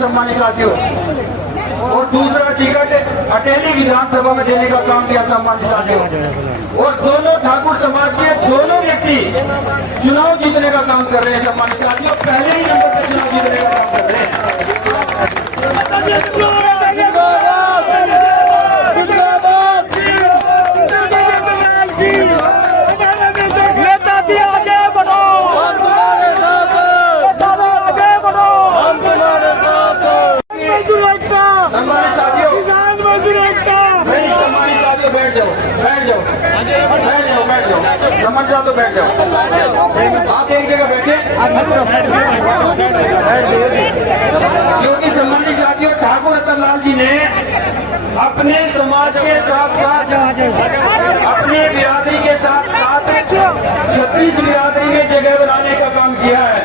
सम्मानित साथियों। और दूसरा टिकट अटेली विधानसभा में देने का काम किया सम्मानित साथियों। और दोनों ठाकुर समाज के दोनों व्यक्ति चुनाव जीतने का काम कर रहे हैं सम्मानित साथियों। पहले ही नंबर पर चुनाव जीतने का काम कर रहे हैं। सम्मानित साथियों, बैठ जाओ, बैठ जाओ, बैठ जाओ, बैठ जाओ, समझ जाओ तो बैठ जाओ। आप एक जगह बैठे, क्योंकि सम्मानित साथियों ठाकुर रतनलाल जी ने अपने समाज के साथ साथ अपने बिरादरी के साथ साथ 36 बिरादरी में जगह बनाने का काम किया है।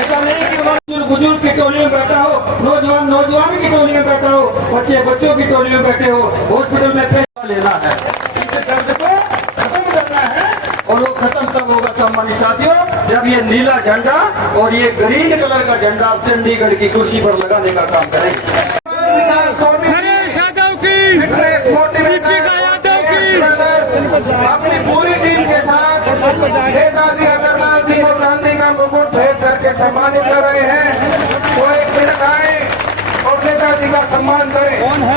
ऐसा नहीं कि बुजुर्ग की टोली में बैठा हो, नौजवान की टोली में बैठा हो, बच्चों की टोली में बैठे हो। हॉस्पिटल में पैसा लेना है, इस दर्द को खत्म करना है। और वो खत्म तब होगा सम्मानित साथियों जब ये नीला झंडा और ये ग्रीन कलर का झंडा चंडीगढ़ की कुर्सी पर लगाने का काम करेंगे। अपनी पूरी टीम के साथ नेताजी अगरलाल जी को चांदी का मुकुट भेंट करके सम्मानित कर रहे हैं। वो एक मिनट आए और नेताजी का सम्मान करें। कौन है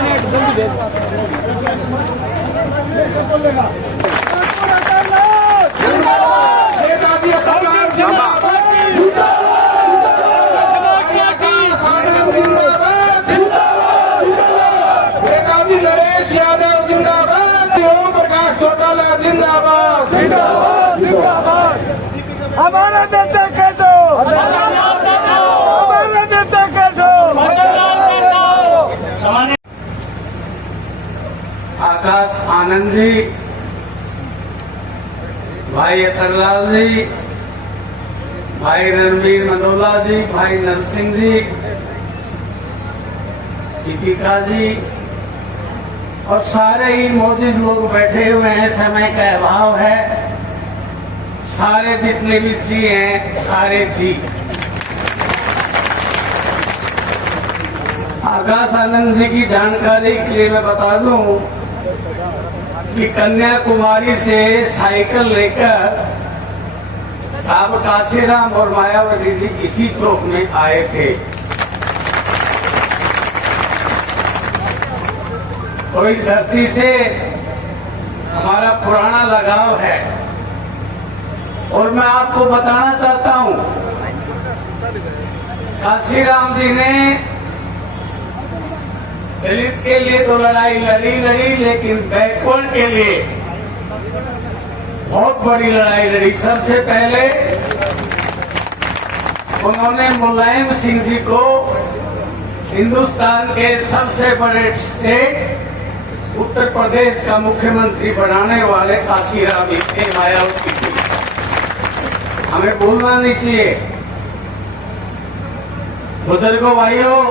नेताजी अगरलाल नेताजी नरेश यादव जिंदाबाद, ओम प्रकाश चौटाला जिंदाबाद, जिंदाबाद, जिंदाबाद। हमारा नेता कैसो, हमारा नेता कैसो। आकाश आनंद जी, भाई अतरलाल जी, भाई रणवीर मदोला जी, भाई नरसिंह जी, दीपिका जी और सारे ही मौजूद लोग बैठे हुए हैं। समय का अभाव है, सारे जितने भी जी हैं सारे जी। आकाश आनंद जी की जानकारी के लिए मैं बता दूं कि कन्याकुमारी से साइकिल लेकर साहब काशीराम और मायावती जी इसी चौक में आए थे। तो इस धरती से हमारा पुराना लगाव है। और मैं आपको बताना चाहता हूं, काशीराम जी ने दलित के लिए तो लड़ाई लड़ी, लेकिन बैकवर्ड के लिए बहुत बड़ी लड़ाई लड़ी। सबसे पहले उन्होंने मुलायम सिंह जी को हिंदुस्तान के सबसे बड़े स्टेट उत्तर प्रदेश का मुख्यमंत्री बनाने वाले काशीराम जी थे। मायावती जी, हमें भूलना नहीं चाहिए। बुजुर्गों भाइयों,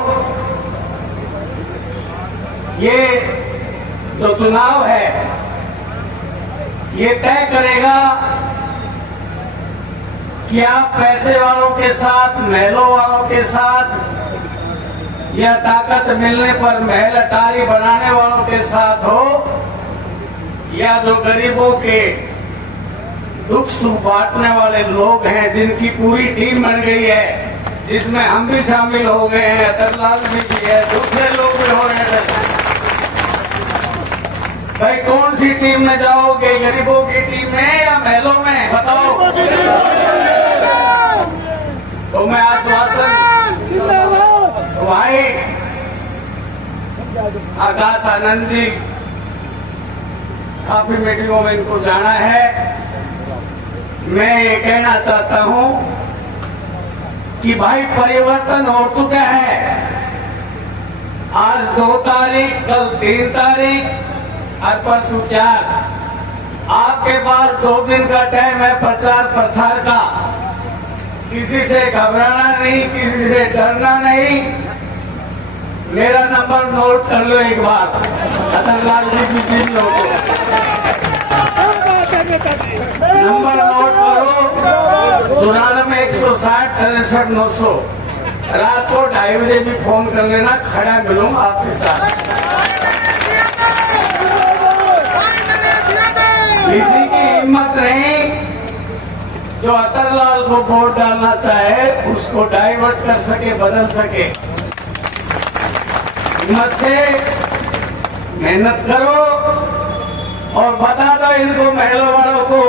ये जो चुनाव है ये तय करेगा कि आप पैसे वालों के साथ, महलों वालों के साथ या ताकत मिलने पर महल अटारी बनाने वालों के साथ हो, या जो गरीबों के दुख सुख बांटने वाले लोग हैं जिनकी पूरी टीम बन गई है, जिसमें हम भी शामिल हो गए हैं, अतरलाल भी है, दूसरे लोग भी हो रहे हैं। भाई कौन सी टीम में जाओगे, गरीबों की टीम में या महलों में, बताओ। तो मैं आश्वासन तो भाई आकाश आनंद जी काफी मीटिंगों में इनको जाना है। मैं ये कहना चाहता हूं कि भाई परिवर्तन हो चुका है। आज 2 तारीख, कल 3 तारीख और परसों 4। आपके पास 2 दिन का टाइम है प्रचार प्रसार का। किसी से घबराना नहीं, किसी से डरना नहीं। मेरा नंबर नोट कर लो एक बार, अतरलाल जी की टीम लोगों, नंबर नोट करो 94 160 63 900। रात को 2:30 बजे भी फोन कर लेना, खड़ा मिलूंगा आपके साथ। किसी की हिम्मत नहीं जो अतरलाल को वोट डालना चाहे उसको डाइवर्ट कर सके, बदल सके। हिम्मत से मेहनत करो और बता दो इनको महलों वालों को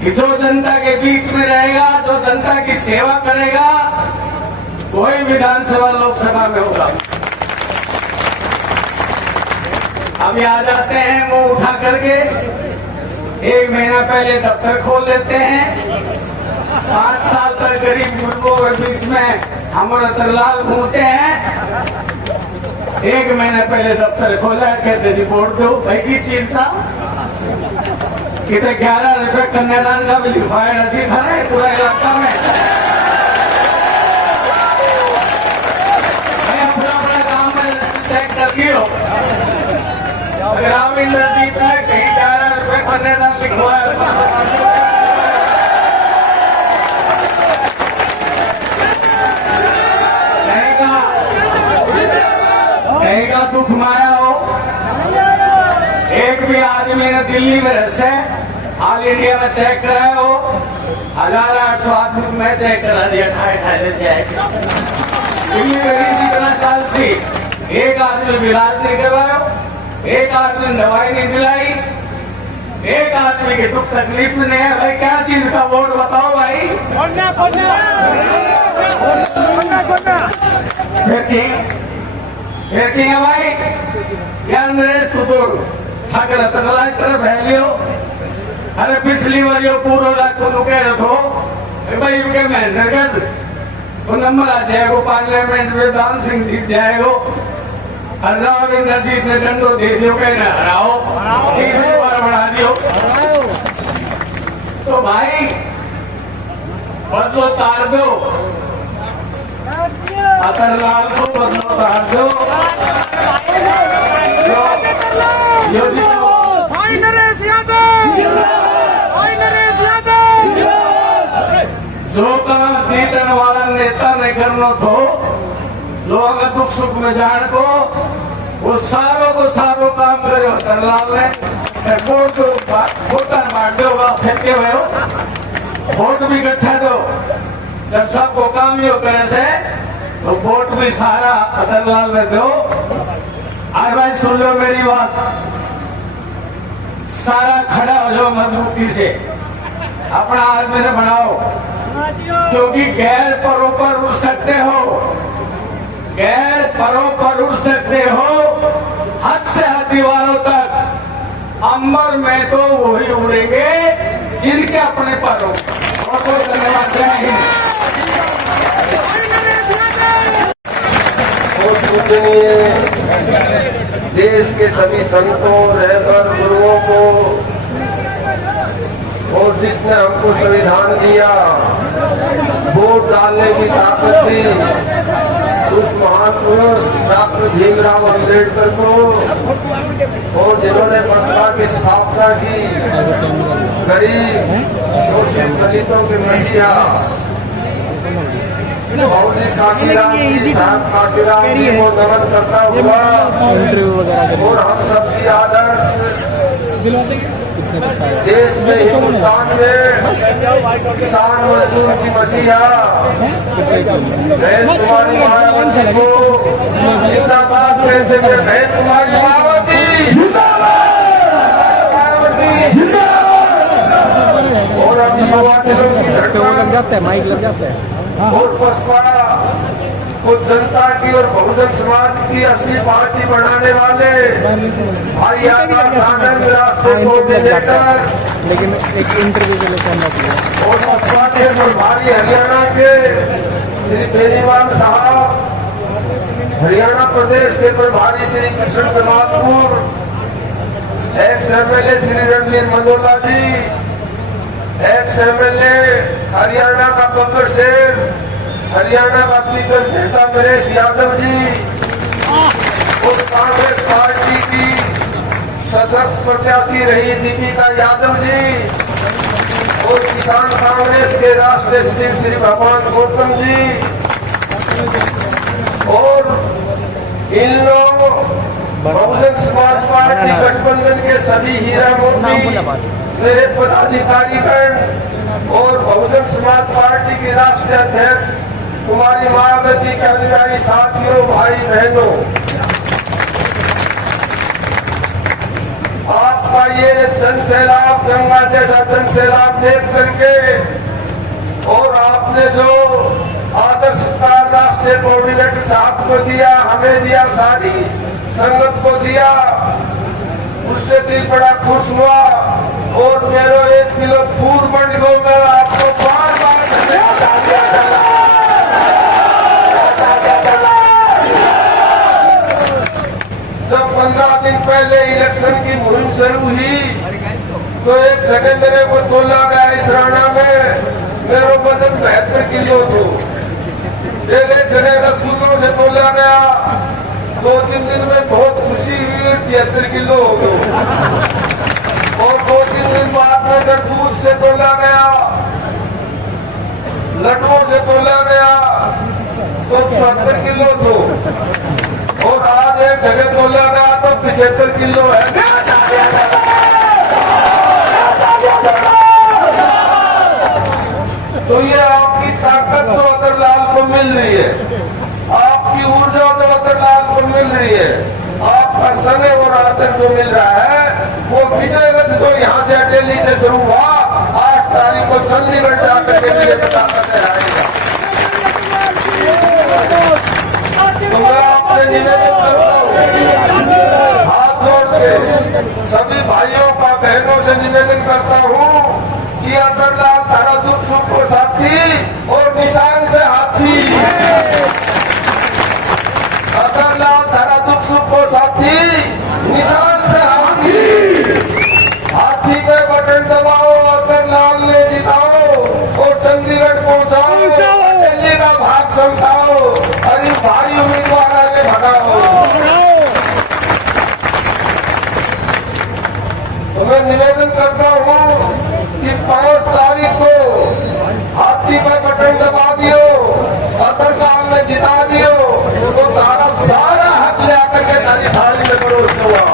कि जो जनता के बीच में रहेगा, जो जनता की सेवा करेगा, वही विधानसभा लोकसभा में होगा। अभी आ जाते हैं मुंह उठा करके, 1 महीना पहले दफ्तर खोल लेते हैं। 5 साल तक गरीब गुरबों के बीच में हम और अतरलाल घूमते हैं। 1 महीना पहले दफ्तर खोला, कहते रिपोर्ट दो। भाई की चीज था? कितने 11 रुपए कन्यादान का भी लिखवाया नसीब था ना पूरा इलाका में। अपना काम में चेक कर दियो। ग्रामीण नजदीक में कहीं 11 रुपए कन्यादान लिखवाया, कहीं का दुख माया हो। एक भी आदमी ने दिल्ली में रहे, ऑल इंडिया में चेक कराया हो, 1800 आदमी में चेक करा दिया, ठाए जाएगा। दिल्ली में रही 15 साल से एक आदमी भी इलाज नहीं करवाया, एक आदमी ने दवाई नहीं दिलाई, एक आदमी की दुख तकलीफ नहीं है। भाई क्या चीज का वोट बताओ भाई? फिर है भाई क्या नरेश कुतुर ठाकर अतरला तरफ है लियो। अरे पिछली बार यो पूरा लाखों कह रहे थो भाई उनके महेंद्रगढ़ तो नंबर आ जाएगा, पार्लियामेंट में दान सिंह जीत जाएगा। राव इंद्रजीत ने डंडो दे दियो, कह रहे हराओ, तीसरी बार बढ़ा दियो। तो भाई बदलो तार दो, अतरलाल को बदलो तार दो। जो काम जीतन वाला नेता ने करना थो, लोग दुख सुख में जान को वो सारों को सारों काम करे। अतरलाल ने वोट बांट दो, फेंके हुए हो, वोट भी इकट्ठा दो। जब सबको काम यो करे से तो वोट भी सारा अतरलाल ने दो। आज भाई सुन लो मेरी बात, सारा खड़ा हो जाओ मजबूती से, अपना आदमी ने बनाओ, क्योंकि गैर परों पर उड़ सकते हो, गैर परों पर उड़ सकते हो, हद से हद दीवारों तक। अंबर में तो वही उड़ेंगे जिनके अपने पर हो। बहुत बहुत धन्यवाद। जय हिंद। देश के सभी संतों, रहबर गुरुओं को और जिसने हमको संविधान दिया, वोट डालने की ताकत दी, उस महान पुरुष डॉक्टर भीमराव अम्बेडकर को, और जिन्होंने बसपा की स्थापना की, गरीब शोषित दलितों के मसीहा मौलवी काशीराम जी, साहब काशीराम जी को नमन करता हुआ और हम सबकी आदर्श देश में, हिंदुस्तान में किसान मजदूर की मसीहा बहन कुमारी मायावती को जिंदाबाद कहते हुए, बहन कुमारी मायावती और अपनी लग जाता है, माइक लग जाता है। और बसपा को जनता की और बहुजन समाज की असली पार्टी बनाने वाले भाई आजाद आनंद राष्ट्रीय कोऑर्डिनेटर, लेकिन एक इंटरव्यू के लिए करना चाहिए। और बसपा के प्रभारी हरियाणा के श्री बेनीवाल साहब, हरियाणा प्रदेश के प्रभारी श्री कृष्ण कमालपुर, एक्स MLA श्री रणवीर मंडोला जी, एक्स MLA हरियाणा का बब्बर शेर, हरियाणा का दिग्गज नेता नरेश यादव जी, और कांग्रेस पार्टी की सशक्त प्रत्याशी रही दीपिका यादव जी, और किसान कांग्रेस के राष्ट्रीय सचिव श्री भगवान गौतम जी और इन लोगों बहुजन समाज पार्टी गठबंधन के सभी हीरा मोती मेरे पदाधिकारीगण और बहुजन समाज पार्टी के राष्ट्रीय अध्यक्ष कुमारी मायावती के अनुयायी साथियों, भाई बहनों, आपका ये जन सैलाब, गंगा जैसा जन सैलाब देख करके और आपने जो आदर सत्कार राष्ट्रीय कोऑर्डिनेटर साहब को दिया, हमें दिया, सारी संगत को दिया, उससे दिल बड़ा खुश हुआ और मेरे 1 किलो फूल मंडी को मैं आपको बार बार धन्यवाद दिया। जब 15 दिन पहले इलेक्शन की मुहिम शुरू हुई तो एक जगह मेरे को तोला गया इस राणा में, मेरे वजन 72 किलो थो। एक जगह रसगुल्लों से तोला गया, 2-3 दिन में बहुत खुशी हुई, 73 किलो हो गए। और 2-3 दिन बाद में जब दूध से तोला गया, लड्डुओं से तोला गया तो 70 किलो थो और आज एक जगह तोला गया तो 75 किलो है। तो ये आपकी ताकत तो अतरलाल को मिल रही है, आपकी ऊर्जा तो अतरलाल को मिल रही है, आपका स्नेह और आदर जो मिल रहा है वो विजय रथ जो यहाँ से अटेली से शुरू हुआ, 8 तारीख को चंडीगढ़ जाकर के लिए ताकत आएगा। तो मैं आपसे निवेदन करता हूँ, हाथ जोड़ के सभी भाइयों का, बहनों से निवेदन करता हूँ कि अतरलाल तारा दुख सुख को साथी और निशान से हाथी, अतरलाल तारा दुख सुख को साथी, निशान से हाथी, हाथी पे बटन दबाओ, अतरलाल ने जिताओ और चंडीगढ़ पहुंचाओ, दिल्ली का भाग समझाओ, अरे भारी उम्मीदवार आगे भगाओ। तो मैं निवेदन करता हूँ कि 5 तारीख को हाथी पर बटन दबा दियो, अतरलाल ने जिता दियो तो तारा सारा हक ले आकर के थाली थाली में परोस हुआ।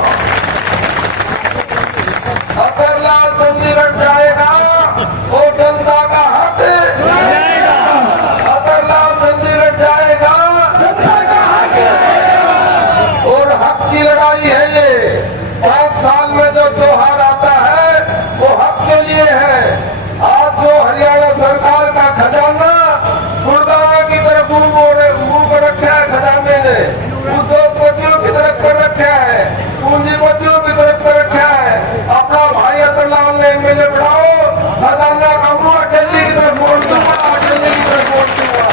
अतरलाल चंडीगढ़ जाएगा और जनता का हक, अतरलाल चंडीगढ़ जाएगा और हक की लड़ाई है ये। 5 साल में जो त्योहार आता है वो हक के लिए है। आज जो हरियाणा सरकार का खजाना गुरुद्वारा की तरफ मुंह कर रखा है, खजाने ने उद्योगपतियों की तरफ कर रखा है, पूंजीपतियों की तरफ कर रखा है। अपना भाई अतरलाल ने एमएलए बढ़ाओ, खजाना का मुंह दिल्ली की तरफ मोड़ दूंगा, दिल्ली की तरफ मोड़ दूंगा।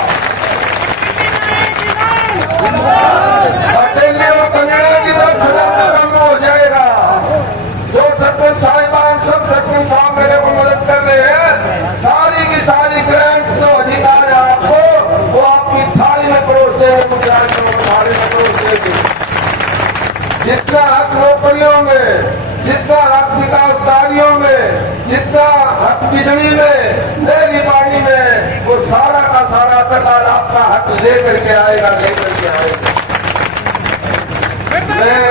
दिल्ली और कन्नड़ा की तरफ खजाना का मुंह हो जाएगा। जो सरपंच साहिबान, सब सरपंच साहब मेरे को मदद कर रहे हैं, सारी की सारी ग्रांट जो अधिकार है आपको वो आपकी थाली में परोस देंगे, मुख्यमंत्री को थाली में परोस देंगे। जितना हक नौकरियों में, जितना हक विकास कार्यों में, जितना हक बिजली में, नहरी पानी में, वो सारा का सारा सरकार आपका हक लेकर के आएगा, लेकर के आएगा। मैं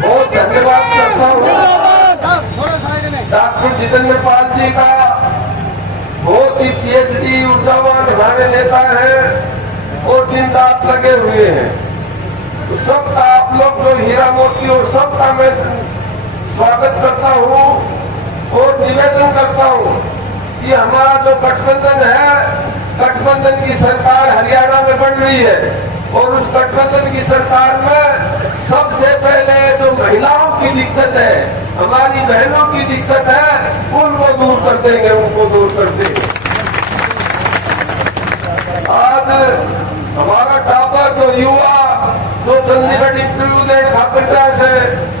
बहुत धन्यवाद करता हूँ डॉक्टर जितेंद्र पाल जी का, बहुत ही पीएचडी ऊर्जावान हमारे नेता हैं और दिन रात लगे हुए हैं। तो सबका आप लोग जो हीरा मोती और सबका मैं स्वागत करता हूँ और निवेदन करता हूँ कि हमारा जो गठबंधन है, गठबंधन की सरकार हरियाणा में बन रही है और उस गठबंधन की सरकार में सबसे पहले जो महिलाओं की दिक्कत है, हमारी बहनों की दिक्कत है, उनको दूर कर देंगे, उनको दूर कर देंगे। आज हमारा टापर जो युवा जो चंडीगढ़ इंटरव्यू देने खातिर से,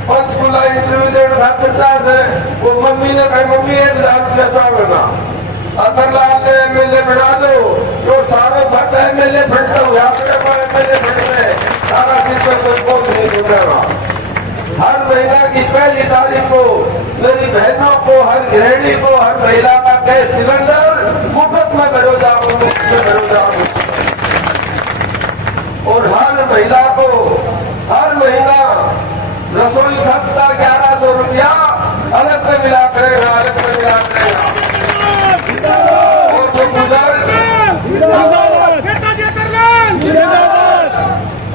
पंचकुला इंटरव्यू देने खातिर से, वो मम्मी ने कहा मम्मी 1000 रुपया चावना, अतरलाल ने एमएलए बना दो, जो सारे भट्ट एमएलए फंडता हुआ एमएलए फंड में सारा दिन पर कोई नहीं जुड़ेगा। हर महीना की पहली तारीख को मेरी बहनों को, हर गृहिणी को, हर महिला का गैस सिलेंडर मुफ्त में भरोसा और हर महिला को हर महीना रसोई खर्च का 1100 रुपया अलग से मिला करेगा, अलग से मिला करेगा।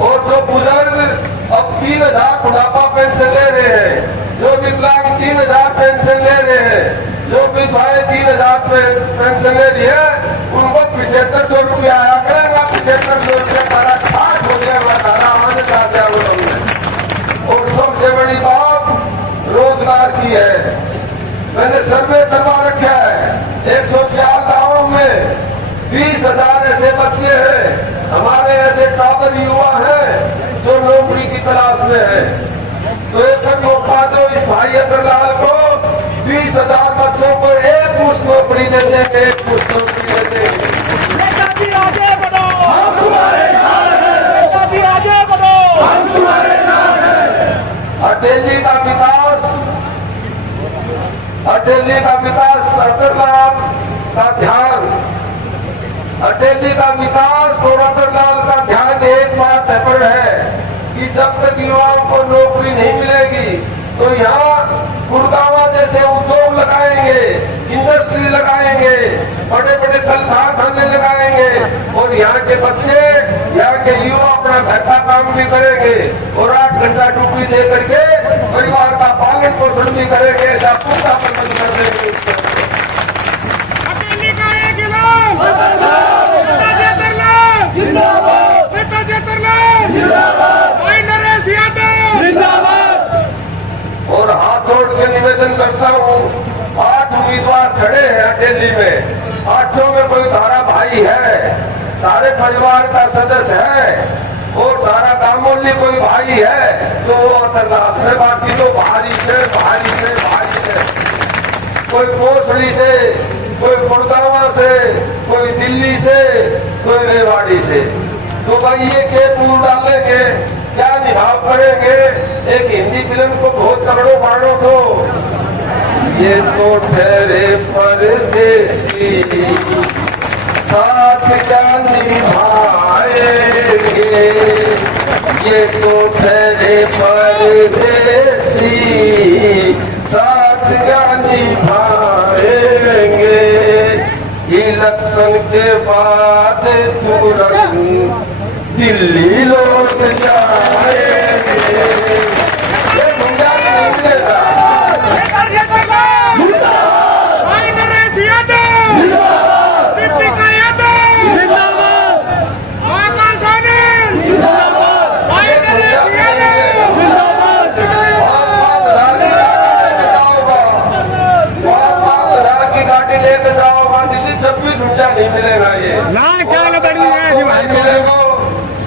और जो बुजुर्ग अब 3000 बुढ़ापा पेंशन ले रहे हैं, जो विकलांग 3000 पेंशन ले रहे हैं, जो विधवाएं 3000 पेंशन ले रही है, उनको 7500 रुपया आया करेगा। 7500 रुपया तारा खाट हो गया, तारा आने का दिया वो तुमने। और सबसे बड़ी बात रोजगार की है। मैंने सर्वे करवा रखा है, 104 गाँवों में 20,000 ऐसे बच्चे हैं, हमारे ऐसे टावर युवा हैं जो नौकरी की तलाश में है। तो एक मौका दो इस भाई अतरलाल को, 20,000 बच्चों को एक मुश्त नौकरी दे देंगे, एक मुश्त नौकरी दे देंगे। आगे बढ़ो, हम तुम्हारे साथ हैं। आगे बढ़ो, हम तुम्हारे साथ हैं। अटेली का विकास अतरलाल का ध्यान, अटेली का विकास और अतरलाल का ध्यान एक बात पर है कि जब तक युवाओं को नौकरी नहीं मिलेगी तो यहाँ गुड़गावा जैसे उद्योग लगाएंगे, इंडस्ट्री लगाएंगे, बड़े बड़े कल कारखाने लगाएंगे और यहाँ के बच्चे, यहाँ के युवा अपना घर का काम भी करेंगे और 8 घंटा ड्यूटी दे करके परिवार का पालन पोषण भी करेंगे। ऐसा पूरा प्रबंध कर देंगे। और हाथ जोड़ के निवेदन करता हूँ, 8 उम्मीदवार खड़े हैं अटेली में, 8 में कोई तारा भाई है, तारे परिवार का सदस्य है और तारा दामोली कोई भाई है तो वो अतरलाल से, बाकी तो बाहरी से कोई कोसली से, कोई गुड़गावा से, कोई दिल्ली से, कोई रेवाड़ी से। तो भाई ये के पूल डालेंगे, क्या निभाव करेंगे? एक हिंदी फिल्म को बहुत तगड़ो मानो तो ये तो ठहरे परदेसी साथ क्या निभाएंगे, ये तो ठहरे परदेसी साथ क्या निभाएंगे। इलेक्शन के बाद तुरंत दिल्ली लौट जाएंगे। ये गुंडा नहीं मिलेगा। लेके जाओगा दिल्ली, सब भी ढूंढा नहीं मिलेगा। ये मिलेगा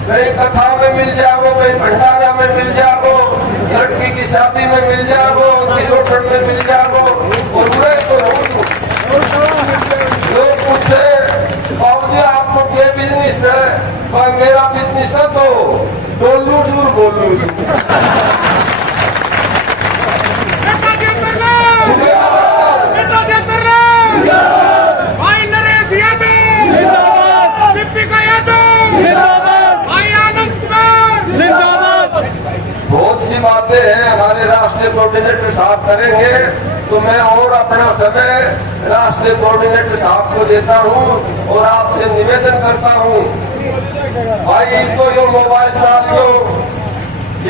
कहीं कथा में मिल जाओ, कहीं भंडारा में मिल जाओ, लड़की की शादी में मिल जाओ, किशोर में मिल जाओ। और तो लोग पूछे बाबूजी आपको क्या बिजनेस है? पर मेरा बिजनेस है तो डोलू दूर बोलू बहुत सी बातें हैं हमारे राष्ट्रीय कोऑर्डिनेटर साहब करेंगे, तो मैं और अपना समय राष्ट्रीय कोऑर्डिनेटर साहब को देता हूं और आपसे निवेदन करता हूं भाई इनको यो मोबाइल चालियो,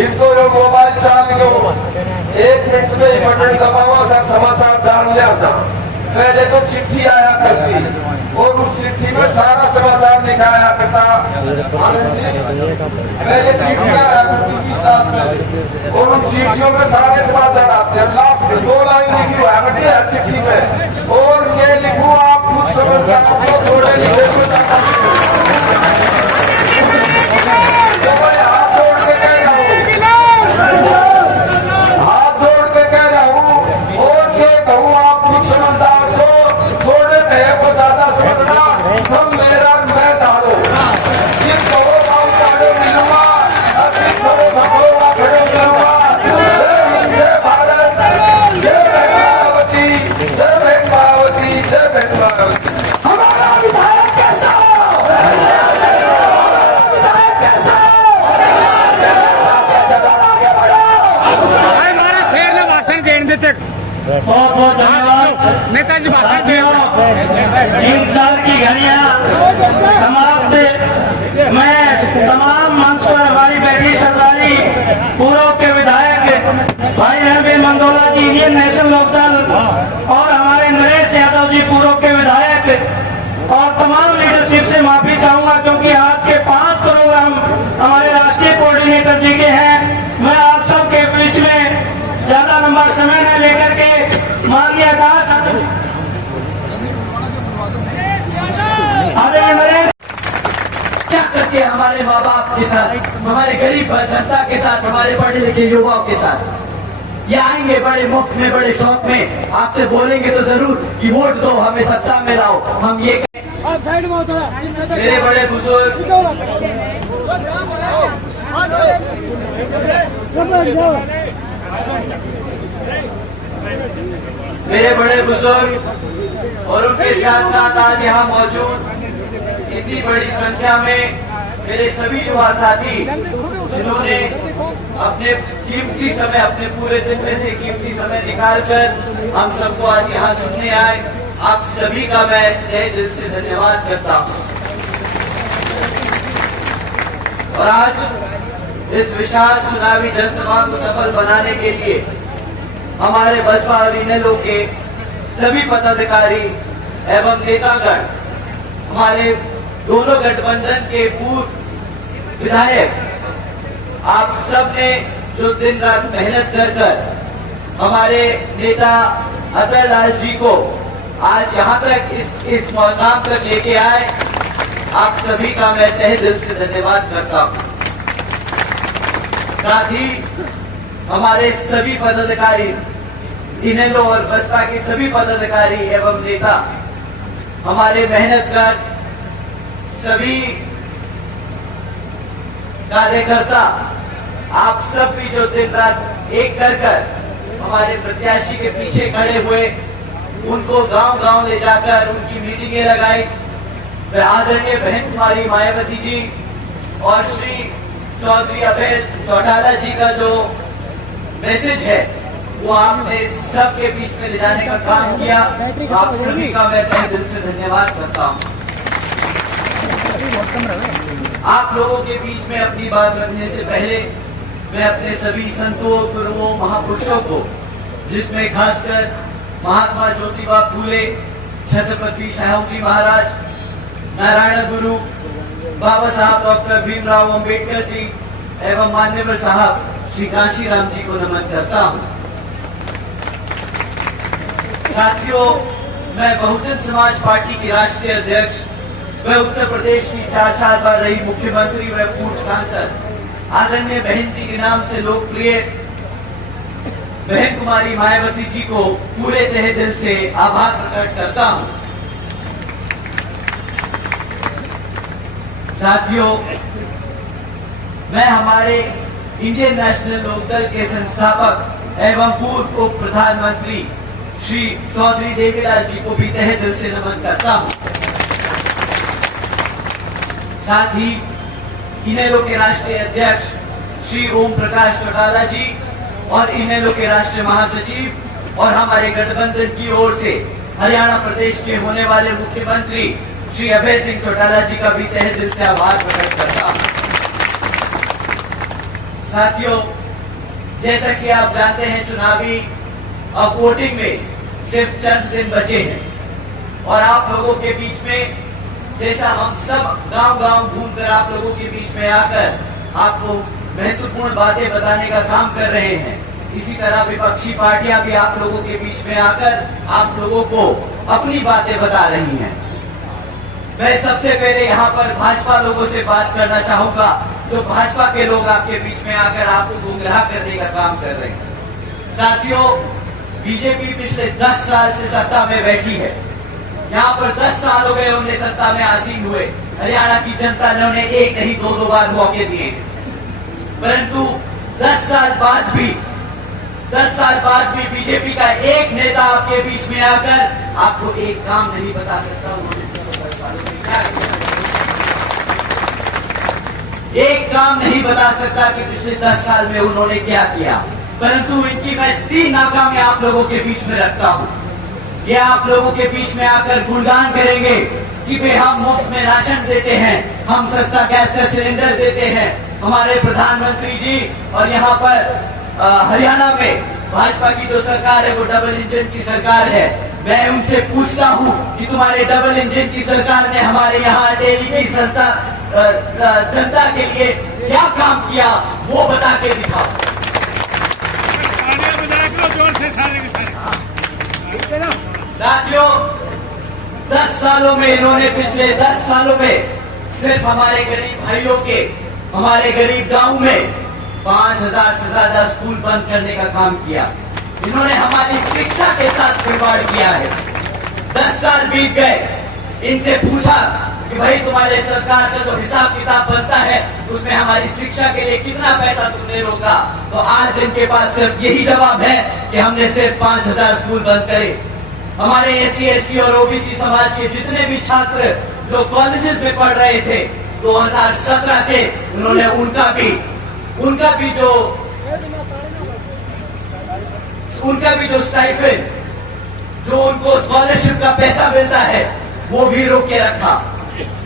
इनको यो मोबाइल चालियो, 1 मिनट में ही बटन दबावा सा समाचार जान लिया था। पहले तो चिट्ठी आया करती और उस चिट्ठी में सारा समाचार दिखाया करता। पहले चिट्ठियां आया करती और उन चिट्ठियों में सारे समाचार आते हैं। लास्ट 2 लाइन लिखी हुआ है हर चिट्ठी में, और ये लिखू आप खुद समझदार हो, थोड़े लिखे तो हाथ जोड़ के कह रहा हूँ और ये कहूँ आप खुद समझदार हो, थोड़े कहे को ज्यादा समझना। तुम मेरा मैं डालो, जिस कहो गाँव डालो मिलूंगा, अभी कहो भगोगा खड़े मिलूंगा। ना करके हमारे माँ बाप के साथ, हमारे गरीब जनता के साथ, हमारे पढ़े लिखे युवाओं के साथ। ये आएंगे बड़े मुफ्त में, बड़े शौक में, आपसे बोलेंगे तो जरूर कि वोट दो, हमें सत्ता में लाओ। हम ये आप साइड में हो थोड़ा। मेरे बड़े बुजुर्ग, मेरे बड़े बुजुर्ग और उनके साथ साथ आज यहाँ मौजूद इतनी बड़ी संख्या में मेरे सभी युवा साथी जिन्होंने अपने कीमती समय, अपने पूरे दिन में से कीमती समय निकालकर हम सबको आज यहाँ सुनने आए, आप सभी का मैं तहे दिल से धन्यवाद करता हूँ। और आज इस विशाल चुनावी जनसभा को सफल बनाने के लिए हमारे बसपा और इनेलो के सभी पदाधिकारी एवं नेतागण, हमारे दोनों गठबंधन के पूर्व विधायक, आप सब ने जो दिन रात मेहनत कर हमारे नेता अतर लाल जी को आज यहाँ तक इस मुकाम तक लेके आए, आप सभी का मैं तहे दिल से धन्यवाद करता हूँ। साथ ही हमारे सभी पदाधिकारी, इनेलो और बसपा के सभी पदाधिकारी एवं नेता, हमारे मेहनत कर सभी कार्यकर्ता, आप सब भी जो दिन रात एक कर हमारे प्रत्याशी के पीछे खड़े हुए, उनको गांव-गांव ले जाकर उनकी मीटिंगें लगाई। आदरणीय बहन कुमारी मायावती जी और श्री चौधरी अभय चौटाला जी का जो मैसेज है वो आपने सबके बीच में ले जाने का काम किया। आप सभी का मैं तहे दिल से धन्यवाद करता हूँ। आप लोगों के बीच में अपनी बात रखने से पहले मैं अपने सभी संतों, गुरुओं, महापुरुषों को, जिसमें खासकर महात्मा ज्योतिबा फूले, छत्रपति शाहूजी महाराज, नारायण गुरु, बाबा साहब डॉक्टर भीमराव अंबेडकर जी एवं मान्यवर साहब श्री कांशीराम जी को नमन करता हूँ। साथियों, मैं बहुजन समाज पार्टी की राष्ट्रीय अध्यक्ष व उत्तर प्रदेश की 4 बार रही मुख्यमंत्री व पूर्व सांसद आदरणीय बहन जी के नाम से लोकप्रिय बहन कुमारी मायावती जी को पूरे तहे दिल से आभार प्रकट करता हूं। साथियों, मैं हमारे इंडियन नेशनल लोकदल के संस्थापक एवं पूर्व उप प्रधानमंत्री श्री चौधरी देवीलाल जी को भी तहे दिल से नमन करता हूं। साथ ही इनेलो के राष्ट्रीय अध्यक्ष श्री ओम प्रकाश चौटाला जी और इनेलो के राष्ट्रीय महासचिव और हमारे गठबंधन की ओर से हरियाणा प्रदेश के होने वाले मुख्यमंत्री श्री अभय सिंह चौटाला जी का भी तहे दिल से आभार प्रकट करता हूं। साथियों, जैसा कि आप जानते हैं, चुनावी अब वोटिंग में सिर्फ चंद दिन बचे हैं और आप लोगों के बीच में, जैसा हम सब गांव-गांव घूमकर आप लोगों के बीच में आकर आपको महत्वपूर्ण बातें बताने का काम कर रहे हैं, इसी तरह विपक्षी पार्टियां भी आप लोगों के बीच में आकर आप लोगों को अपनी बातें बता रही हैं। मैं सबसे पहले यहाँ पर भाजपा लोगों से बात करना चाहूंगा, तो भाजपा के लोग आपके बीच में आकर आपको गुमराह करने का काम कर रहे हैं। साथियों, बीजेपी पिछले 10 साल से सत्ता में बैठी है। यहाँ पर 10 साल हो गए उन्हें सत्ता में आसीन हुए। हरियाणा की जनता ने उन्हें एक नहीं 2 बार मौके दिए, परंतु 10 साल बाद भी बीजेपी का एक नेता आपके बीच में आकर आपको एक काम नहीं बता सकता उन्होंने पिछले 10 सालों में क्या किया। एक काम नहीं बता सकता कि पिछले 10 साल में उन्होंने क्या किया, परंतु इनकी मैं 3 नाकामियां आप लोगों के बीच में रखता हूं। ये आप लोगों के बीच में आकर गुणगान करेंगे कि भाई हम मुफ्त में राशन देते हैं, हम सस्ता गैस का सिलेंडर देते हैं, हमारे प्रधानमंत्री जी, और यहाँ पर हरियाणा में भाजपा की जो सरकार है वो डबल इंजन की सरकार है। मैं उनसे पूछता हूँ कि तुम्हारे डबल इंजन की सरकार ने हमारे यहाँ डेली की जनता के लिए क्या काम किया, वो बता के दिखाओ। साथियों, 10 सालों में इन्होंने, पिछले 10 सालों में सिर्फ हमारे गरीब भाइयों के, हमारे गरीब गांव में 5000 से ज्यादा स्कूल बंद करने का काम किया। इन्होंने हमारी शिक्षा के साथ खिलवाड़ किया है। 10 साल बीत गए, इनसे पूछा कि भाई तुम्हारे सरकार का जो हिसाब किताब बनता है उसमें हमारी शिक्षा के लिए कितना पैसा तुमने रोका, तो आज इनके पास सिर्फ यही जवाब है कि हमने सिर्फ 5000 स्कूल बंद करे। हमारे SC ST और OBC समाज के जितने भी छात्र जो कॉलेजेस में पढ़ रहे थे, 2017 से उन्होंने उनका भी जो स्टाइपेंड, जो उनको स्कॉलरशिप का पैसा मिलता है, वो भी रोक के रखा।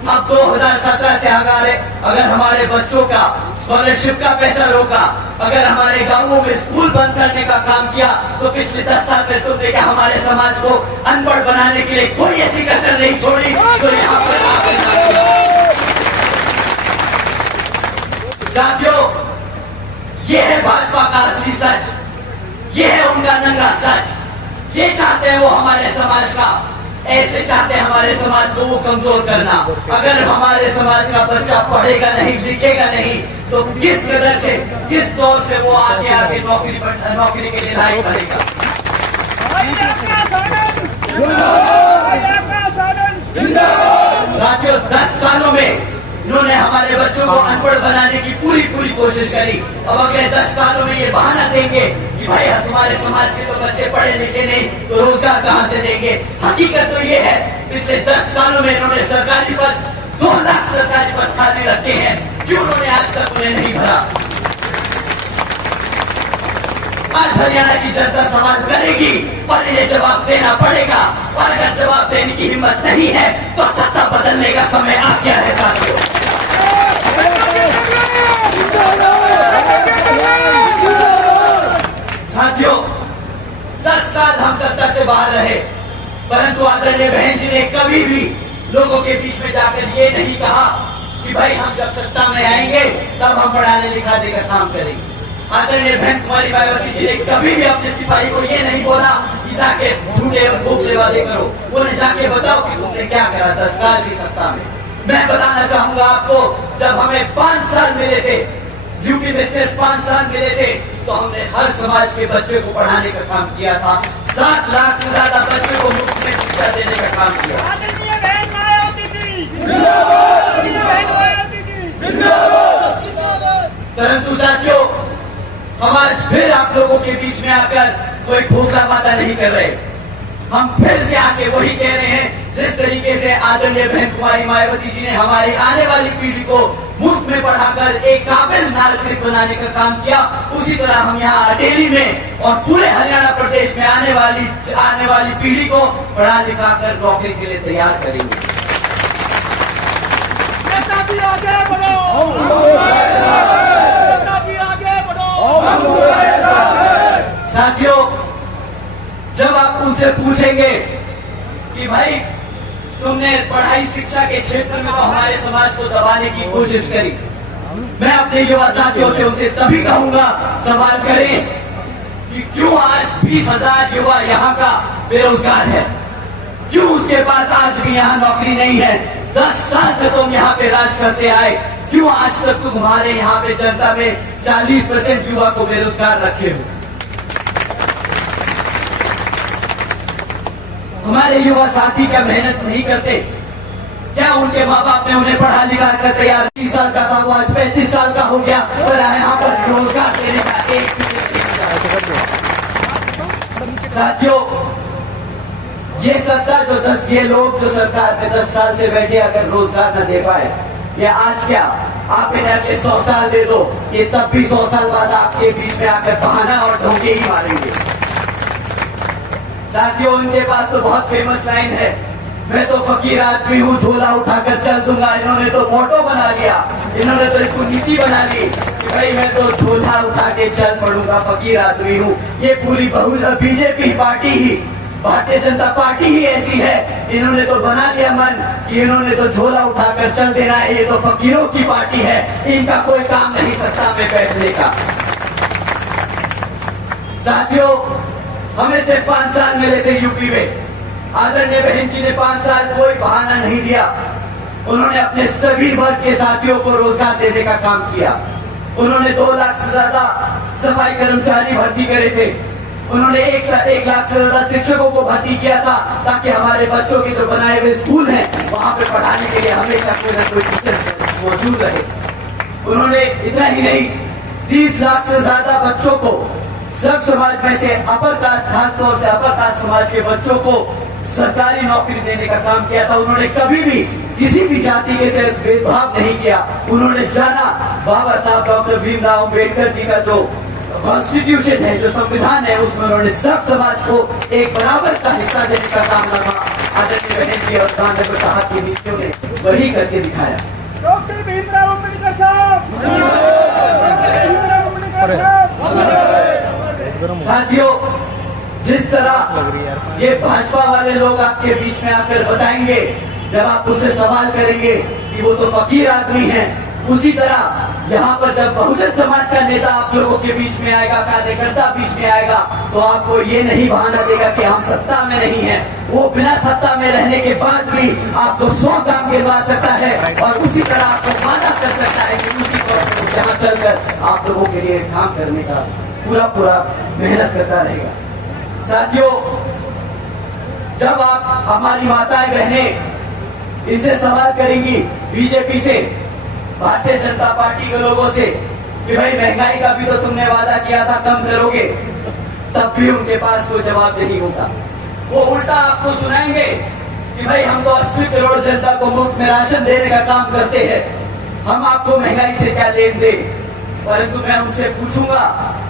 अब 2017 से अगर हमारे बच्चों का स्कॉलरशिप का पैसा रोका, अगर हमारे गांवों में स्कूल बंद करने का काम किया, तो पिछले 10 साल में तुमने क्या हमारे समाज को अनपढ़ बनाने के लिए कोई ऐसी कसर नहीं छोड़ी जो यहाँ पर। साथियों, ये है भाजपा का असली सच, ये है उनका नंगा सच। ये चाहते हैं वो हमारे समाज का, ऐसे चाहते हैं हमारे समाज को वो कमजोर करना। अगर हमारे समाज का बच्चा पढ़ेगा नहीं, लिखेगा नहीं, तो किस कदर से, किस तौर से वो आगे नौकरी के लिए लायक बनेगा। साथियों, 10 सालों में इन्होंने हमारे बच्चों को अनपढ़ बनाने की पूरी कोशिश करी। अब अगले 10 सालों में ये बहाना देंगे कि भाई तुम्हारे समाज के तो बच्चे पढ़े लिखे नहीं, तो रोजगार कहां से देंगे। हकीकत तो ये है, पिछले 10 सालों में इन्होंने सरकारी पद 2 लाख सरकारी पद खाली रखे हैं, क्यों उन्होंने आज तक उन्हें नहीं भरा। आज हरियाणा की जनता सवाल करेगी और इन्हें जवाब देना पड़ेगा, और अगर जवाब देने की हिम्मत नहीं है तो सत्ता बदलने का समय आ गया है। साथियों, 10 साल हम सत्ता से बाहर रहे, परंतु आदरणीय बहन जी ने कभी भी लोगों के बीच में जाकर ये नहीं कहा कि भाई हम जब सत्ता में आएंगे तब हम पढ़ाने लिखाने का काम करेंगे। आदरणीय बहन कुमारी मायावती जी ने कभी भी अपने सिपाही को ये नहीं बोला कि जाके झूठे और खोखले वादे करो, उन्हें जाके बताओ कि तुमने क्या करा 10 साल की सत्ता में। मैं बताना चाहूंगा आपको, जब हमें 5 साल मिले थे, यूपी में सिर्फ 5 साल मिले थे, तो हमने हर समाज के बच्चे को पढ़ाने का काम किया था। 7 लाख से ज्यादा बच्चों को मुफ्त में शिक्षा देने का काम किया। परंतु साथियों, हम आज फिर आप लोगों के बीच में आकर कोई खोखला वादा नहीं कर रहे। हम फिर से आके वही कह रहे हैं, जिस तरीके से आदरणीय बहन कुमारी मायावती जी ने हमारी आने वाली पीढ़ी को मुफ्त में पढ़ाकर एक काबिल नागरिक बनाने का काम किया, उसी तरह हम यहाँ अटेली में और पूरे हरियाणा प्रदेश में आने वाली पीढ़ी को पढ़ा लिखा कर नौकरी के लिए तैयार करेंगे। आगे बढ़ो, आगे बढ़ो। साथियों, जब आप उनसे पूछेंगे कि भाई तुमने पढ़ाई शिक्षा के क्षेत्र में तो हमारे समाज को दबाने की कोशिश करी, मैं अपने युवा साथियों से उनसे तभी कहूंगा, सवाल करें कि क्यों आज 20,000 युवा यहाँ का बेरोजगार है, क्यों उसके पास आज भी यहाँ नौकरी नहीं है। 10 साल से तुम यहाँ पे राज करते आए, क्यों आज तक तुम्हारे यहाँ पे जनता में 40% युवा को बेरोजगार रखे हो। हमारे युवा साथी क्या मेहनत नहीं करते? क्या उनके माँ बाप ने उन्हें पढ़ा लिखा कर तैयार? 30 साल का था वो आज 35 साल का हो गया, और यहाँ पर रोजगार देने का एक साथियों, ये सत्ता जो ये लोग जो सरकार में 10 साल से बैठे अगर रोजगार न दे पाए, ये आज क्या आप इन्हें अगले 100 साल दे दो, ये तब भी 100 साल बाद आपके बीच में आकर बहाना और धोखे ही मारेंगे। साथियों, इनके पास तो बहुत फेमस लाइन है, मैं तो फकीर आदमी हूँ, झोला उठाकर चल दूंगा। इन्होंने तो मोटो बना लिया, इन्होंने तो इसको नीति बना ली कि भाई मैं तो झोला उठा के चल पड़ूंगा, फकीर आदमी हूँ। ये पूरी बीजेपी पार्टी ही, भारतीय जनता पार्टी ही ऐसी है, इन्होंने तो बना लिया मन कि इन्होंने तो झोला उठाकर चल देना है, ये तो फकीरों की पार्टी है, इनका कोई काम नहीं सत्ता में बैठने का। साथियों, हमें सिर्फ 5 साल मिले थे यूपी में, आदरणीय बहन जी ने 5 साल कोई बहाना नहीं दिया। उन्होंने अपने सभी वर्ग के साथियों को रोजगार देने का काम किया। उन्होंने 2 लाख से ज्यादा सफाई कर्मचारी भर्ती करे थे। उन्होंने 1 लाख से ज्यादा शिक्षकों को भर्ती किया था, ताकि हमारे बच्चों के जो बनाए हुए स्कूल हैं वहां पे पढ़ाने के लिए हमेशा कोई न कोई टीचर मौजूद रहे। उन्होंने इतना ही नहीं, 30 लाख से ज्यादा बच्चों को सब समाज में से अपर कास्ट, खासतौर से अपर कास्ट समाज के बच्चों को सरकारी नौकरी देने का काम किया था। उन्होंने कभी भी किसी भी जाति के से भेदभाव नहीं किया। उन्होंने जाना बाबा साहब डॉक्टर भीमराव अम्बेडकर जी का जो कॉन्स्टिट्यूशन है, जो संविधान है, उसमें उन्होंने सब समाज को एक बराबर का हिस्सा देने का काम लगा। आदरणीय बहन जी और गांधी साहब की नीतियों ने वही करके दिखाया। डॉक्टर भीमराव अम्बेडकर साहब, भीमराव अम्बेडकर साहब। साथियों, जिस तरह ये भाजपा वाले लोग आपके बीच में आकर बताएंगे, जब आप उनसे सवाल करेंगे कि वो तो फकीर आदमी हैं, उसी तरह यहाँ पर जब बहुजन समाज का नेता आप लोगों के बीच में आएगा, कार्यकर्ता बीच में आएगा, तो आपको ये नहीं बहाना देगा कि हम सत्ता में नहीं हैं। वो बिना सत्ता में रहने के बाद भी आपको 100 काम गिरवा सकता है और उसी तरह आपको वादा कर सकता है कि उसी पर यहाँ चलकर आप लोगों के लिए काम करने का पूरा मेहनत करता रहेगा। साथियों, जब आप हमारी माताएं बहनें इनसे सवाल करेंगी, बीजेपी से, भारतीय जनता पार्टी के लोगों से, कि भाई महंगाई का भी तो तुमने वादा किया था कम करोगे, तब भी उनके पास कोई जवाब नहीं होता। वो उल्टा आपको सुनाएंगे कि भाई हम तो 80 करोड़ जनता को मुफ्त में राशन देने का काम करते हैं, हम आपको महंगाई से क्या लेन दें। परंतु मैं उनसे पूछूंगा,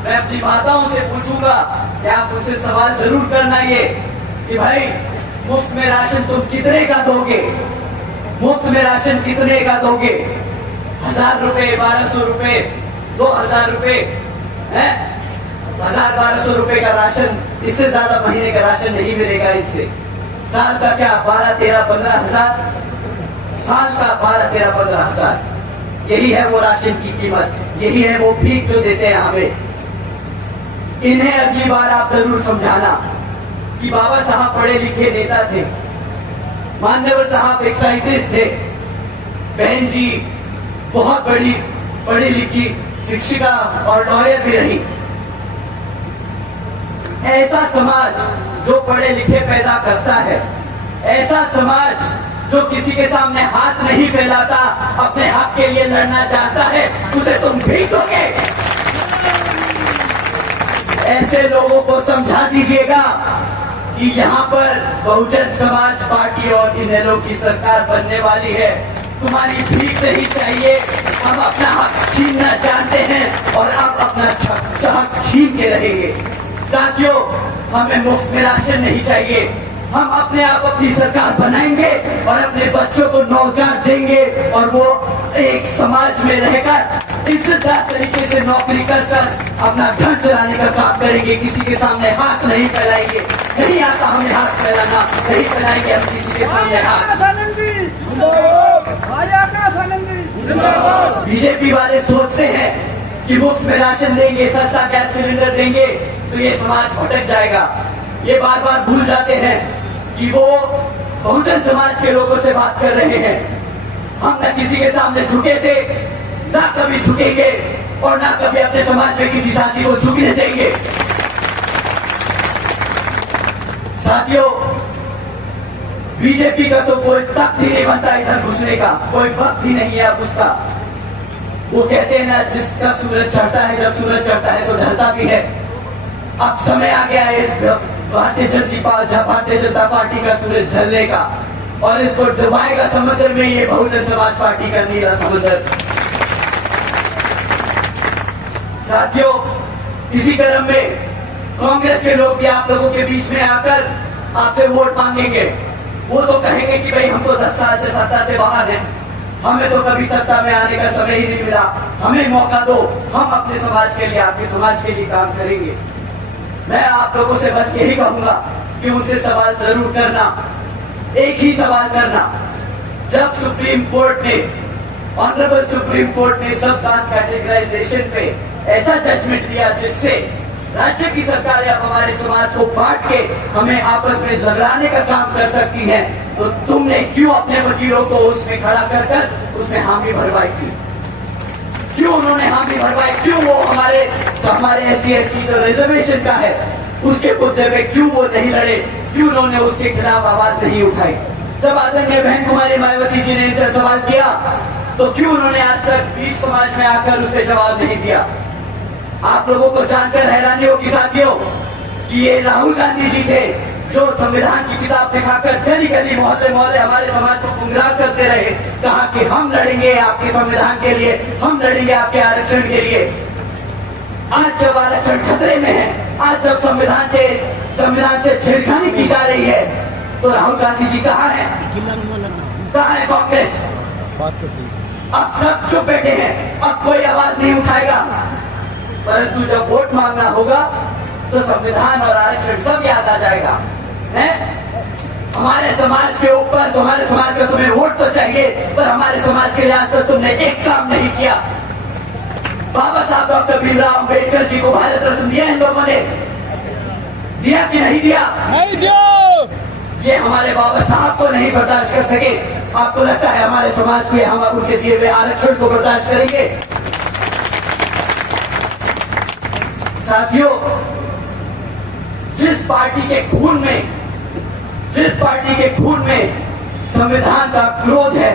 मैं अपनी माताओं से पूछूंगा कि आप उनसे सवाल जरूर करना ये कि भाई मुफ्त में राशन तुम कितने का दोगे, मुफ्त में राशन कितने का दोगे? 1000 रुपए, 1200 रुपए, 2000 रुपए है? 1000-1200 रुपए का राशन, इससे ज्यादा महीने का राशन नहीं मिलेगा इनसे। साल का क्या 12-13-15 हजार, साल का 12-13-15 हजार, यही है वो राशन की कीमत, यही है वो भीख जो देते हैं हमें। इन्हें अगली बार आप जरूर समझाना कि बाबा साहब पढ़े लिखे नेता थे, मान्यवर साहब एक साइंटिस्ट थे, बहन जी बहुत बड़ी पढ़ी लिखी शिक्षिका और लॉयर भी रही। ऐसा समाज जो पढ़े लिखे पैदा करता है, ऐसा समाज जो किसी के सामने हाथ नहीं फैलाता, अपने हक के लिए लड़ना चाहता है, उसे तुम भीख दोगे। ऐसे लोगों को समझा दीजिएगा कि यहाँ पर बहुजन समाज पार्टी और इनेलो की सरकार बनने वाली है। तुम्हारी भीख नहीं चाहिए, हम अपना हक छीनना चाहते हैं और अब अपना हक छीन के रहेंगे। साथियों, हमें मुफ्त में राशन नहीं चाहिए, हम अपने आप अपनी सरकार बनाएंगे और अपने बच्चों को रोजगार देंगे और वो एक समाज में रहकर इज्जतदार तरीके से नौकरी कर अपना घर चलाने का काम करेंगे। किसी के सामने हाथ नहीं फैलाएंगे, नहीं आता हमें हाथ फैलाना, नहीं फैलाएंगे हम किसी के सामने हाथ। बीजेपी वाले सोचते हैं कि मुफ्त में राशन देंगे, सस्ता गैस सिलेंडर देंगे तो ये समाज भटक जाएगा। ये बार बार भूल जाते हैं कि वो बहुजन समाज के लोगों से बात कर रहे हैं। हम न किसी के सामने झुके थे, ना कभी झुकेंगे और ना कभी अपने समाज में किसी साथी को झुकने देंगे। साथियों, बीजेपी का तो कोई तख्त ही नहीं बनता इधर घुसने का, कोई वक्त ही नहीं है अब उसका। वो कहते हैं ना, जिसका सूरज चढ़ता है, जब सूरज चढ़ता है तो ढलता भी है। अब समय आ गया है इस भारतीय जनता पार्टी का सूरज ढलने का और इसको डुबाएगा समुद्र में ये बहुजन समाज पार्टी का नीला समुद्र। साथियों, इसी क्रम में कांग्रेस के लोग भी आप लोगों के बीच में आकर आपसे वोट मांगेंगे। वो तो कहेंगे कि भाई हम तो 10 साल से सत्ता से बाहर हैं, हमें तो कभी सत्ता में आने का समय ही नहीं मिला, हमें मौका दो, हम अपने समाज के लिए, आपके समाज के लिए काम करेंगे। मैं आप लोगों से बस यही कहूंगा कि उनसे सवाल जरूर करना, एक ही सवाल करना। जब सुप्रीम कोर्ट ने, ऑनरेबल सुप्रीम कोर्ट ने सब कास्ट कैटेगराइजेशन पे ऐसा जजमेंट दिया जिससे राज्य की सरकारें अब हमारे समाज को बांट के हमें आपस में झगड़ाने का काम कर सकती हैं, तो तुमने क्यों अपने वकीलों को उसमें खड़ा कर कर उसमें हामी भरवाई थी? क्यों उन्होंने हामी भरवाई? क्यों वो हमारे SC ST जो रिजर्वेशन का है उसके मुद्दे पे क्यों वो नहीं लड़े? क्यों उन्होंने उसके खिलाफ आवाज नहीं उठाई? जब आदरणीय बहन कुमारी मायावती जी ने इनसे सवाल किया तो क्यों उन्होंने आज तक बीच समाज में आकर उस पर जवाब नहीं दिया? आप लोगों को जानकर हैरानी होगी साथियों कि ये राहुल गांधी जी थे जो संविधान की किताब दिखाकर गली गली मोहल्ले मोहल्ले हमारे समाज को गुमराह करते रहे, कहा कि हम लड़ेंगे आपके संविधान के लिए, हम लड़ेंगे आपके आरक्षण के लिए। आज जब आरक्षण खतरे में है, आज जब संविधान से छेड़खानी की जा रही है, तो राहुल गांधी जी कहाँ है? कहाँ है कांग्रेस? अब सब चुप बैठे हैं, अब कोई आवाज नहीं उठाएगा। परंतु जब वोट मांगना होगा तो संविधान और आरक्षण सब याद आ जाएगा। है हमारे समाज के ऊपर, तुम्हारे समाज का तुम्हें वोट तो चाहिए, पर हमारे समाज के लिए आज तक तुमने एक काम नहीं किया। बाबा साहब डॉक्टर भीमराव अम्बेडकर जी को भारत रत्न दिया इन लोगों ने, दिया कि नहीं दिया? नहीं दिया। ये हमारे बाबा साहब को नहीं बर्दाश्त कर सके, आपको लगता है हमारे समाज को हम उनके दिए हुए आरक्षण को बर्दाश्त करेंगे? साथियों, जिस पार्टी के खून में संविधान का क्रोध है,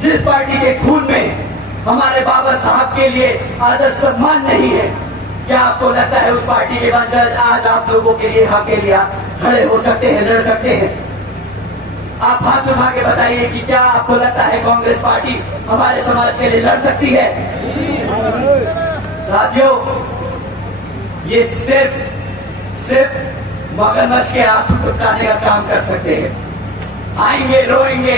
जिस पार्टी के खून में हमारे बाबा साहब के लिए आदर सम्मान नहीं है, क्या आपको लगता है उस पार्टी के वंशज आज आप लोगों के लिए हक के लिए खड़े हो सकते हैं, लड़ सकते हैं? आप हाथ उठा के बताइए कि क्या आपको लगता है कांग्रेस पार्टी हमारे समाज के लिए लड़ सकती है? साथियों, ये सिर्फ मगरमच्छ के आंसू टपकाने का काम कर सकते हैं। आएंगे, रोएंगे,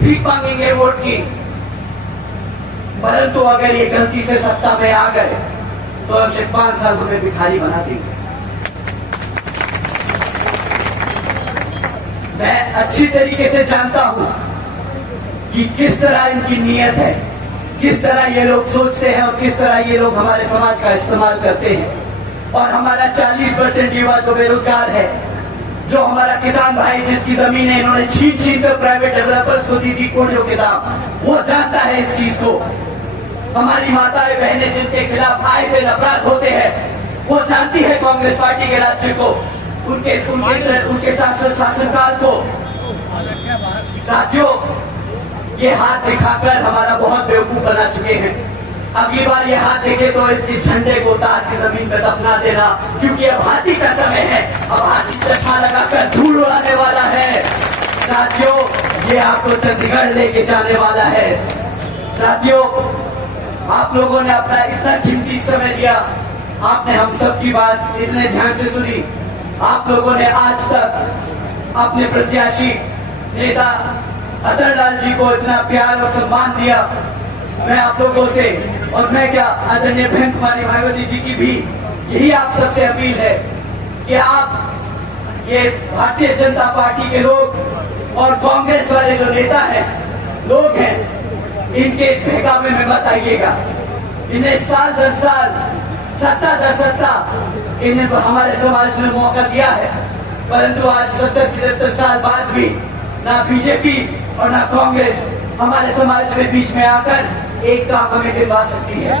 भीख मांगेंगे वोट की, परंतु अगर ये गलती से सत्ता में आ गए तो अगले 5 साल हमें भिखारी बना देंगे। मैं अच्छी तरीके से जानता हूं कि किस तरह इनकी नीयत है, किस तरह ये लोग सोचते हैं और किस तरह ये लोग हमारे समाज का इस्तेमाल करते हैं। और हमारा 40% युवा जो बेरोजगार है, जो हमारा किसान भाई जिसकी जमीनें इन्होंने छीन कर प्राइवेट डेवलपर्स को दी थी कोड़ियों के दाम, वो जानता है इस चीज को। हमारी माताएं बहनें जिनके खिलाफ आए दिन अपराध होते हैं, वो जानती है कांग्रेस पार्टी के राज्य को, उनके शासनकाल को। साथियों, ये हाथ दिखाकर हमारा बहुत बेवकूफ बना चुके हैं। अगली बार ये हाथ देखे तो इसके झंडे को उतार के जमीन पर दफना देना, क्योंकि अब हाथी का समय है, अब हाथी चश्मा लगाकर धूल उड़ाने वाला है। साथियों, ये आपको चंडीगढ़ लेके जाने वाला है। साथियों, आप लोगों ने अपना इतना कीमती समय दिया, आपने हम सब की बात इतने ध्यान से सुनी, आप लोगों ने आज तक अपने प्रत्याशी नेता अतर लाल जी को इतना प्यार और सम्मान दिया। मैं आप लोगों से, और मैं क्या आदरणीय बहन कुमारी मायावती जी की भी यही आप सबसे अपील है कि आप ये भारतीय जनता पार्टी के लोग और कांग्रेस वाले जो नेता हैं, लोग हैं, इनके बहकावे में मत आइएगा। इन्हें साल दर साल, सत्ता दर सत्ता इन्हें हमारे समाज में मौका दिया है, परंतु आज 70-75 साल बाद भी ना बीजेपी और ना कांग्रेस हमारे समाज में बीच में आकर एक काम हमें गिरवा सकती है।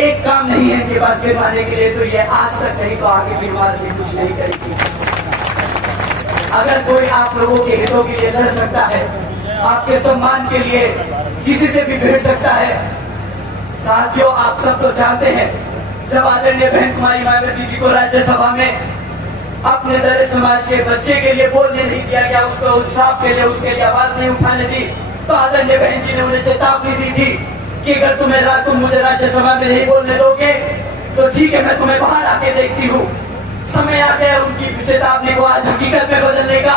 एक काम नहीं है इनके पास गिरवाने के लिए, तो ये आज तक नहीं तो आगे भी हमारे लिए कुछ नहीं करेगी। अगर कोई आप लोगों के हितों के लिए लड़ सकता है, आपके सम्मान के लिए किसी से भी भिड़ सकता है। साथियों, आप सब तो जानते हैं, जब आदरणीय बहन कुमारी मायावती जी को राज्यसभा में अपने दलित समाज के बच्चे के लिए बोलने नहीं दिया गया, उसको इंसाफ के लिए उसके लिए आवाज नहीं उठाने दी, तो आदरणीय बहन जी ने उन्हें चेतावनी दी थी कि अगर तुम मुझे राज्यसभा में नहीं बोलने दोगे तो ठीक है, मैं तुम्हें बाहर आके देखती हूँ। समय आ गया उनकी चेतावनी को आज हकीकत में बदलने का।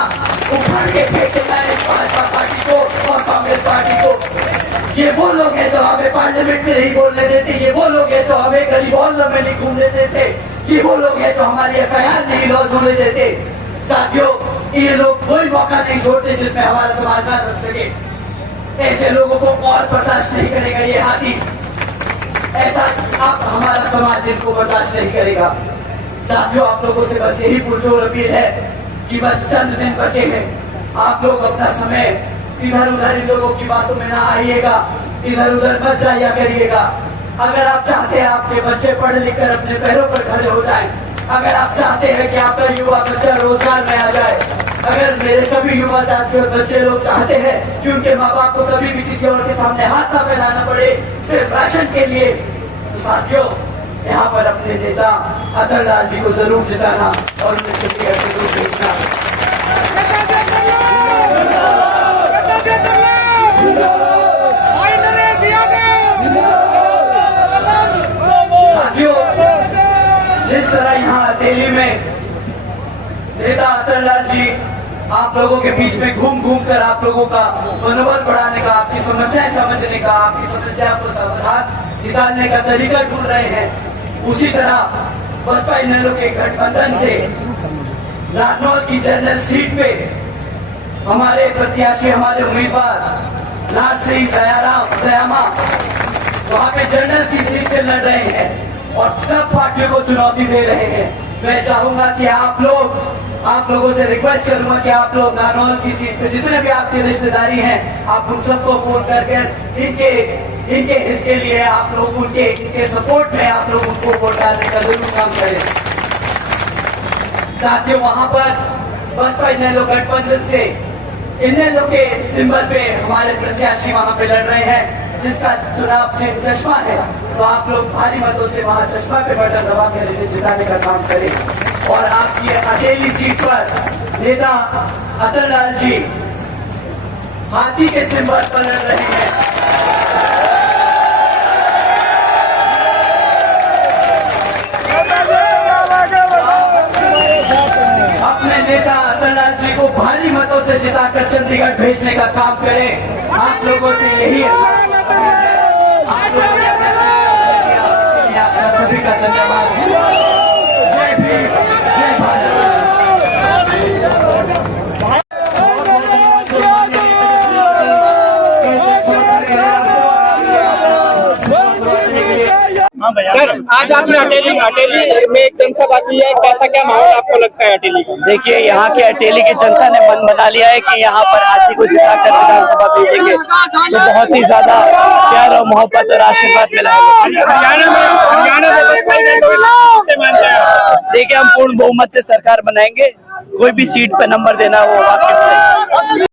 उखाड़ के फेंक देता है भाजपा पार्टी को और कांग्रेस पार्टी को। ये वो लोग हैं जो हमें पार्लियामेंट में नहीं बोलने देते, ये वो लोग हैं जो हमें गली मोहल्लों में नहीं घूमने देते, ये वो लोग हैं जो हमारी FIR नहीं लॉन्च होने देते। साथियों, ये लोग कोई मौका नहीं छोड़ते जिसमें हमारा समाज ना रख सके। ऐसे लोगों को और बर्दाश्त नहीं करेगा ये हाथी। ऐसा अब हमारा समाज इनको बर्दाश्त नहीं करेगा। साथियों, आप लोगों से बस यही पुरजोर अपील है कि बस चंद दिन बचे हैं, आप लोग अपना समय इधर उधर इन लोगों की बातों में ना आइएगा, इधर उधर मत जाया करिएगा। अगर आप चाहते हैं आपके बच्चे पढ़ लिख कर अपने पैरों पर खड़े हो जाएं, अगर आप चाहते हैं कि आपका युवा बच्चा रोजगार में आ जाए, अगर मेरे सभी युवा साथियों और बच्चे लोग चाहते हैं कि उनके माँ बाप को कभी भी किसी और के सामने हाथ ना फैलाना पड़े सिर्फ राशन के लिए, तो साथियों यहाँ पर अपने नेता अतुल लाल जी को जरूर जिताना और उन्हें चंडीगढ़ से जरूर भेजना। साथियों, जिस तरह यहाँ अटेली में नेता अतुल लाल जी आप लोगों के बीच में घूम घूम कर आप लोगों का मनोबल बढ़ाने का, आपकी समस्याएं समझने का, आपकी समस्या को समाधान निकालने का तरीका ढूंढ रहे हैं, उसी तरह बसपा इनेलो के गठबंधन से नारनौल की जनरल सीट पे हमारे प्रत्याशी, हमारे उम्मीदवार लाल सिंह दयामा वहाँ पे जनरल की सीट से लड़ रहे हैं और सब पार्टियों को चुनौती दे रहे हैं। मैं चाहूंगा कि आप लोगों से रिक्वेस्ट करूंगा कि आप लोग नारनौल की सीट पे जितने भी आपके रिश्तेदारी हैं, आप उन सबको फोन कर इनके हित के लिए आप लोग इनके सपोर्ट में आप लोग उनको वोट डालने का जरूर काम करें। साथियों, वहां पर बसपा इनेलो गठबंधन से इनेलो के सिंबल पे हमारे प्रत्याशी वहां पे लड़ रहे हैं, जिसका चुनाव चिन्ह चश्मा है। तो आप लोग भारी मतों से वहां चश्मा पे बटन दबा कर इन्हें जिताने का काम करें और आपकी अकेली सीट पर नेता अतुल लाल जी हाथी के सिंबल पर लड़ रहे हैं। अपने नेता अतुल लाल जी को भारी मतों से जिताकर चंडीगढ़ भेजने का काम करें। आप लोगों से यही आप लोगों ने आपका सभी का धन्यवाद। जय भीम, जय भारत। सर, आज आपने अटेली में एक जनसभा की है, कैसा क्या माहौल आपको लगता है अटेली का? देखिए, यहाँ के अटेली की जनता ने मन बना लिया है कि यहाँ पर हाथी को जिताकर विधानसभा भेजेंगे, तो बहुत ही ज्यादा प्यार और मोहब्बत और आशीर्वाद मिला है। हरियाणा देखिए, हम पूर्ण बहुमत से सरकार बनाएंगे, कोई भी सीट पे नंबर देना वो वाकई